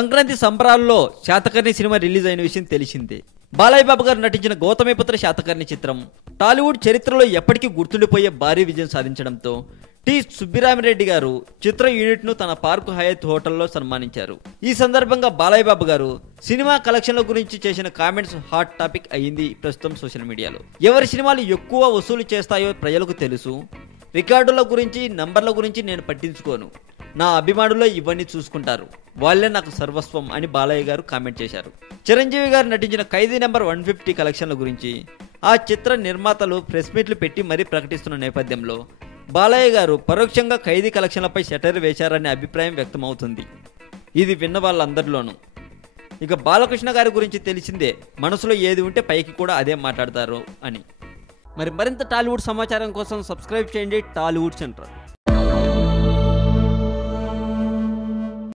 సంక్రాంతి సంబరాల్లో Satakarni cinema release అయిన విషయం తెలిసిందే. బాలయ్య బాబు గారు నటించిన గౌతమిపుత్ర శాతకర్ణి చిత్రం టాలీవుడ్ చరిత్రలో ఎప్పటికీ గుర్తుండిపోయే భారీ విజయం సాధించడంతో టి సుబ్బిరామిరెడ్డి గారు చిత్ర యూనిట్ ను తన పార్కు హయత్ హోటల్లో సన్మానించారు. ఈ సందర్భంగా బాలయ్య బాబు గారు సినిమా కలెక్షన్ల గురించి చేసిన కామెంట్స్ హాట్ టాపిక్ అయ్యింది ప్రస్తుతం సోషల్ మీడియాలో. ఎవరి సినిమాలు ఎక్కువ వసూలు చేస్తాయో ప్రజలకు తెలుసు. రికార్డుల గురించి నంబర్ల గురించి నేను పట్టించుకోను. నా అభిమానుల్లో ఇవన్నీ చూసుకుంటారు. వాళ్ళే నాకు సర్వస్వం అని బాలయ్య గారు కామెంట్ చేశారు. చిరంజీవి గారు నటించిన ఖైదీ నెంబర్ 150 కలెక్షన్ల గురించి ఆ చిత్ర నిర్మాతలు ప్రెస్ మీట్లు పెట్టి మరీ ప్రకటిస్తున్న నేపథ్యంలో బాలయ్య గారు పరోక్షంగా ఖైదీ కలెక్షన్లపై సెటర్ వేశారనే అభిప్రాయం వ్యక్తమవుతుంది. ఇది విన్న వాళ్ళందరిలోనూ. ఇక బాలకృష్ణ గారి గురించి తెలిసిందే, మనసులో ఏది ఉంటే పైకి కూడా అదే మాట్లాడతారు అని. మరింత టాలీవుడ్ సమాచారం కోసం సబ్స్క్రైబ్ చేయండి టాలీవుడ్ సెంటర్.